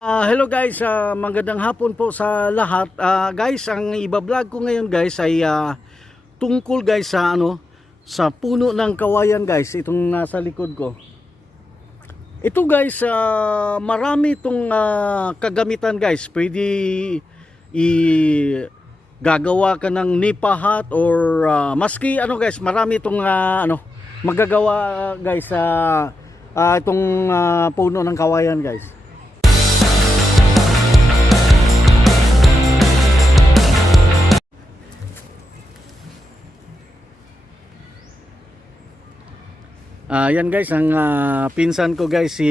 Hello guys, magandang hapon po sa lahat. Guys, ang iba-vlog ko ngayon guys ay tungkol guys sa sa puno ng kawayan guys, itong nasa likod ko. Ito guys, marami itong kagamitan guys. Pwede gagawa ka ng nipa hut or maski guys, marami itong magagawa guys sa itong puno ng kawayan guys. Yan guys, ang pinsan ko guys, si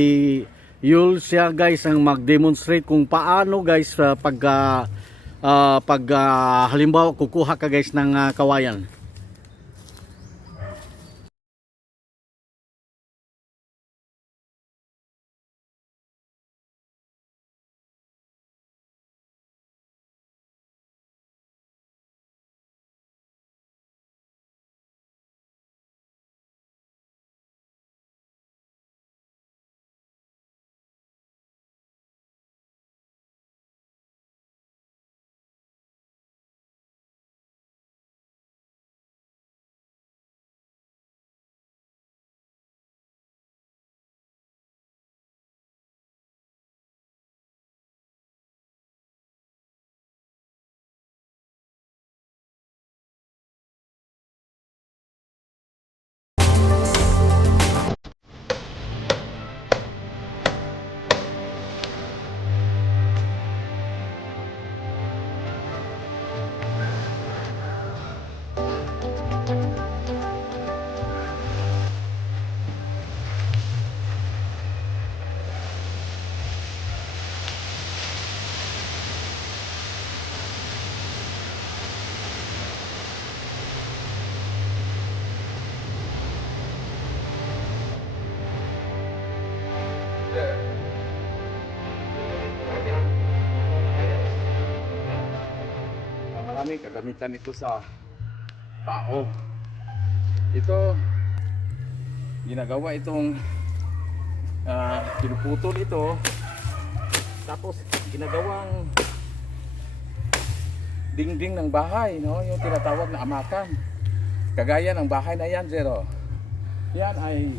Yul, siya guys ang mag-demonstrate kung paano guys halimbawa kukuha ka guys ng kawayan. Marami kagamitan ito sa tao. Ito ginagawa itong pinuputol ito, tapos ginagawang dingding ng bahay, no? Yung tinatawag na amakan. Kagaya ng bahay na yan, Zero. Yan ay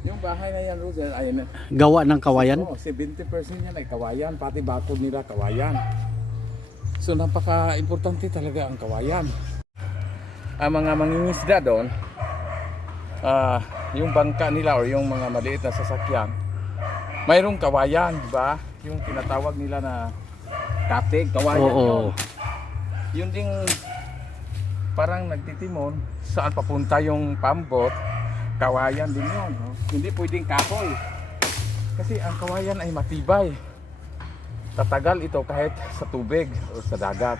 yung bahay na yan, Roger, ay Gawa ng kawayan? 70% yan ay kawayan, pati bakod nila kawayan. So napaka-importante talaga ang kawayan. Ang mga mangingisda doon, yung bangka nila o yung mga maliit na sasakyan, mayroong kawayan, diba? Yung tinatawag nila na katig, kawayan yun. Yun ding parang nagtitimon saan papunta yung pambot, kawayan din yun. No? Hindi pwedeng kahoy. Kasi ang kawayan ay matibay. Tatagal ito kahit sa tubig o sa dagat.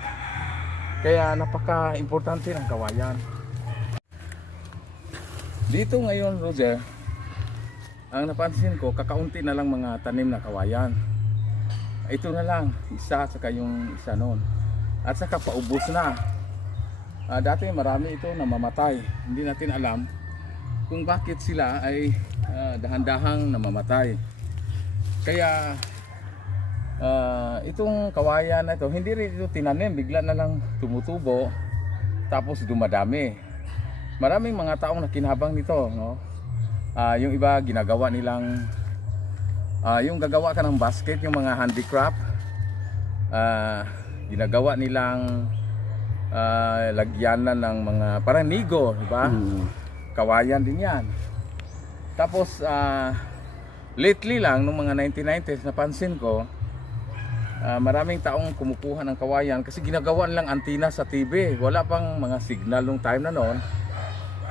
Kaya napaka-importante ng kawayan. Dito ngayon, Roger, ang napansin ko, kakaunti na lang mga tanim na kawayan. Ito na lang, isa, saka yung isa noon. At saka paubos na. Dati marami ito namamatay. Hindi natin alam kung bakit sila ay dahan-dahang namamatay. Kaya itong kawayan na ito, hindi rin ito tinanim, bigla na lang tumutubo tapos dumadami. Maraming mga taong nakinabang nito, no? Yung iba ginagawa nilang yung gagawa ka ng basket, yung mga handicraft, ginagawa nilang lagyanan ng mga parang nigo, di ba? Kawayan din yan. Tapos lately lang, nung mga 1990s, napansin ko maraming taong kumukuha ng kawayan kasi ginagawa nilang antina sa TV. Wala pang mga signal nung time na noon.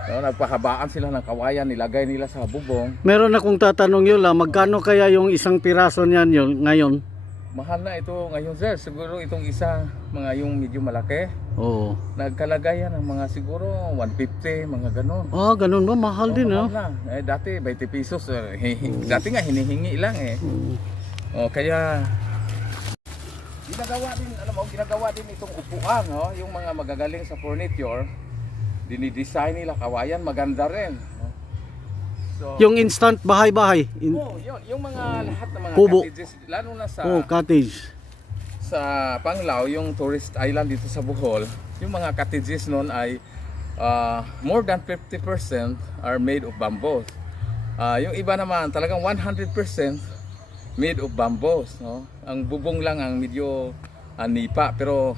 No, nagpahabaan sila ng kawayan, nilagay nila sa bubong. Meron akong tatanong yun magkano kaya yung isang piraso niyan yun ngayon? Mahal na ito ngayon, sir. Siguro itong isa, mga yung medyo malaki. Oo. Nagkalagay yan ng mga siguro 150, mga ganon. Ganun ba? Mahal din, mahal na. Dati 20 pesos. Dati nga hinihingi lang eh. Kaya ginagawa din itong upuan, no? Yung mga magagaling sa furniture, dinidesign nila kawayan, maganda rin. No? So So, Yung instant bahay-bahay. yung mga lahat ng mga Kubo. cottages, lalo na sa Cottage. sa Panglao, yung tourist island dito sa Bohol, yung mga cottages noon ay more than 50% are made of bamboo. Yung iba naman talagang 100% made of bamboo, no? Ang bubong lang ang medyo nipa, pero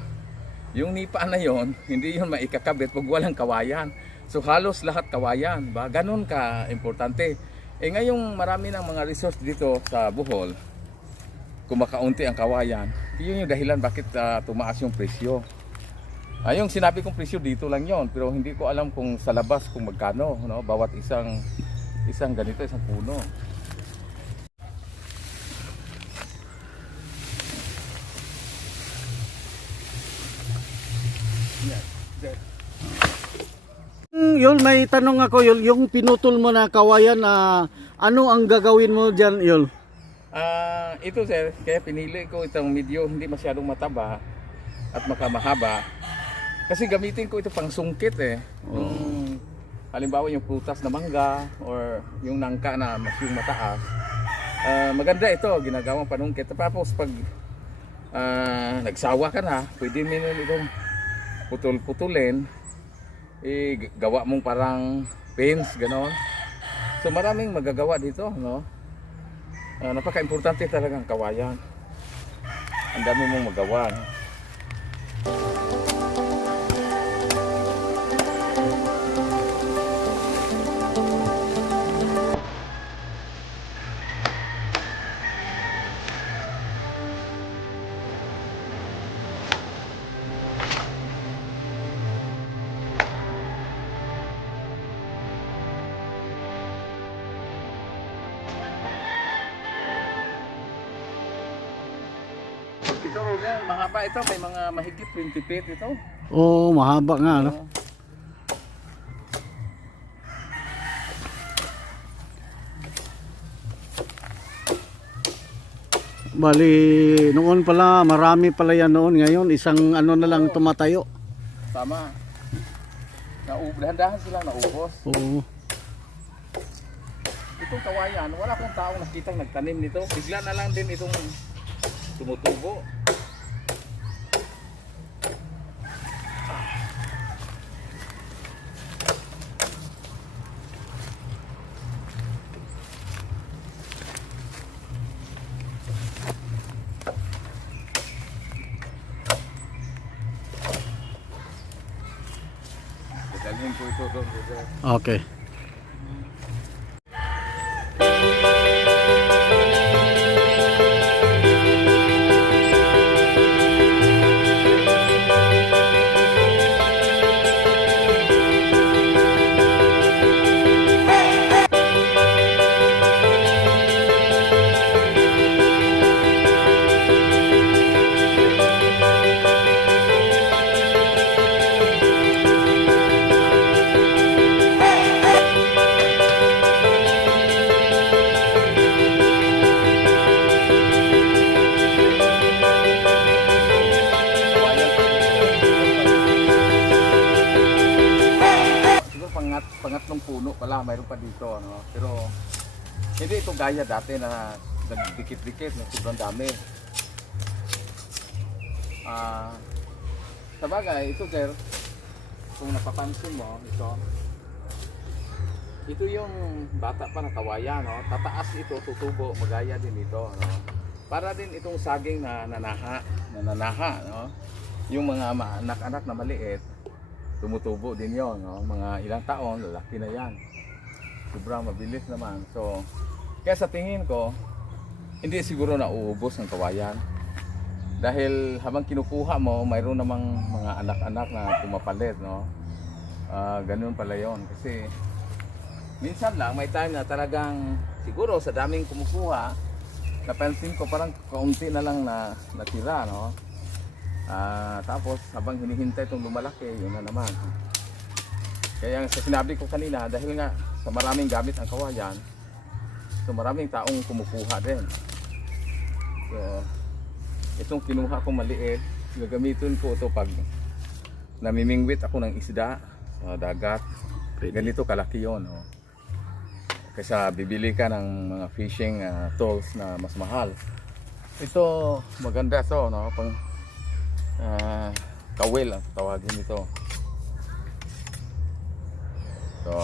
yung nipa na yon hindi yun maikakabit pag walang kawayan. So halos lahat kawayan, ba? Ganun ka importante. Ngayong marami ng mga resort dito sa Bohol, kumakaunti ang kawayan. Yun yung dahilan bakit tumaas yung presyo. Yung sinabi kong presyo dito lang yon, pero hindi ko alam kung sa labas kung magkano, no? Bawat isang ganito, isang puno. Yul, may tanong ako, Yul. Yung pinutol mo na kawayan, ano ang gagawin mo dyan, Yul? Ito sir, kaya pinili ko itong medyo hindi masyadong mataba at makamahaba. Kasi gamitin ko ito pang sungkit eh. Yung, halimbawa yung prutas na mangga or yung nangka na mas yung mataas. Maganda ito, ginagawang panungkit. Tapos pag nagsawa ka na, pwede mo itong putol-putulin. Gawa mong parang pins, gano'n. So maraming magagawa dito, no? Napaka-importante talaga ang kawayan. Ang dami mong magawa, no? Ito, mahaba ito, may mga mahigit 20 feet ito. Oo, mahaba nga, no? Bali, noon pala, marami pala yan noon. Ngayon, isang ano na lang tumatayo. Tama. Dahan-dahan silang naubos. Oo. Itong kawayan, wala akong taong nakitang nagtanim nito. Bigla na lang din itong tumutubo. Dadalhin ko ito doon. Okay. Pangatlong puno pala, mayroon pa dito, no? Pero hindi ito gaya dati na nagdikit-dikit, na sobrang dami. Sa bagay, ito sir, kung napapansin mo, ito yung bata pa na kawayan, no? Tataas ito, tutubo, magaya din ito, no? Para din itong saging na nananaha, no? Yung mga anak-anak na maliit, tumutubo din yon, no? Mga ilang taon, lalaki na yan. Sobrang mabilis naman. So, kaya sa tingin ko, hindi siguro nauubos ng kawayan. Dahil habang kinukuha mo, mayroon namang mga anak-anak na pumapalit, no? Ganun pala yon. Kasi minsan lang, may time na talagang siguro sa daming kumukuha, napansin ko parang kaunti na lang na natira, no? Tapos habang hinihintay itong lumalaki, yun na naman. Kaya sa sinabi ko kanina, dahil nga sa maraming gamit ang kawayan, so maraming taong kumukuha din. So itong kinuha ko maliit, gagamitin ko ito pag namimingwit ako ng isda sa dagat. Ganito kalaki yun, no? kaysa bibili ka ng mga fishing tools na mas mahal. Ito maganda to, no? Pang kawil ang tawagin ito. So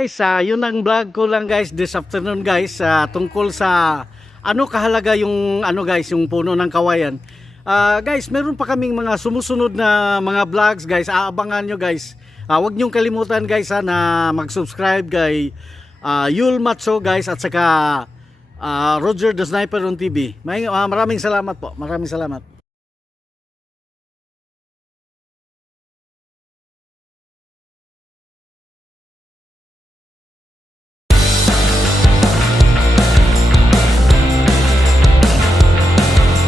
Guys, yun ang vlog ko lang guys this afternoon guys, tungkol sa ano kahalaga yung ano guys, yung puno ng kawayan. Guys, meron pa kaming mga sumusunod na mga vlogs guys, aabangan nyo guys. Huwag nyong kalimutan guys na mag-subscribe kay Yul Matso guys at saka Roger the Sniper on TV. Maraming salamat po, maraming salamat.